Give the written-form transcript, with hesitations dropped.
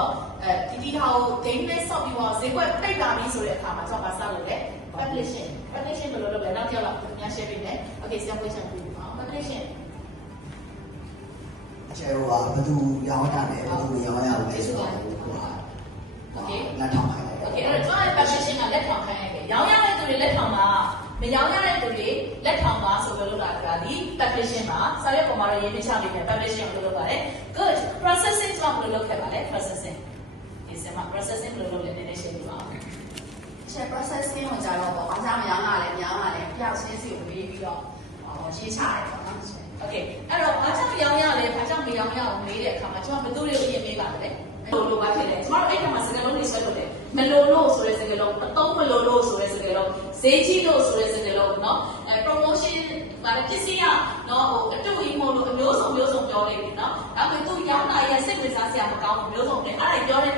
တော့ဒီဟာကို game နဲ့ဆော့ပြီးတော့ဈေးကွက်တိတ်လာပြီဆိုတဲ့အခါမှာကျွန်တော်စလုပ်တယ် publishing ဘယ်လိုလုပ်လဲနောက်တစ်ယောက်လောက်များ share ပေးမယ် okay ဆရာပွင့်ချင်ပြီးပါ publishing အကျယ်တော့ဘယ်သူရောင်းတာလဲဘယ်သူရောင်းရလဲဆိုတော့ okay လက်ထောင်ခိုင်းတယ် okay အဲ့တော့ကျွန်တော် publishing ကလက်ထောင်ခိုင်းရတယ်ရောင်းရတဲ့သူတွေလက်ထောင်ပါမရောင်းရတဲ့သူတွေလက်ထောင်ပါဆိုပြီးလုပ်တာဒီ publishing မှာစာရွက်ပေါ်မှာတော့ရေးပြချပေးမယ် publishing ကိုလုပ်ပါတယ် good processing ကဘယ်လိုလုပ်ခဲ့ပါလဲ processing ဒီစမှာ processing ဘယ်လိုလုပ်လဲနည်းနည်းရှင်းပြပါဦး ချက် processing ကိုကြာတော့ပေါ့ဘာသာမရောင်းရလဲမရောင်းရလဲဖျောက်ဆင်းစီကိုပေးပြီးတော့ရေးချရတယ်ပေါ့နော် okay အဲ့တော့ဘာကြောင့်မရောင်းရလဲဘာကြောင့်မရောင်းရအောင်မေးတဲ့အခါမှာကျွန်တော်ဘယ်သူတွေကိုအရင်မေးပါလဲလိုပါဖြစ်တယ်ကျွန်တော်အဲ့ခါမှာစကားလုံးတွေဆွဲလို့တယ်မလိုလို့ဆိုတဲ့စကားလုံးအသုံးမလိုလို့ဆိုတဲ့စကားလုံးဈေးကြီးလို့ဆိုတဲ့စကားလုံးเนาะpromotion ဘာလဲပစ္စည်းကเนาะအတူကြီးမဟုတ်လို့အမျိုးစုံပြောနေပြီเนาะဒါပေမဲ့သူရောင်းတာရဲ့စိတ်ဝင်စားစရာမကောင်းဘူးမျိုးစုံတယ်အဲ့ဒါပြောတဲ့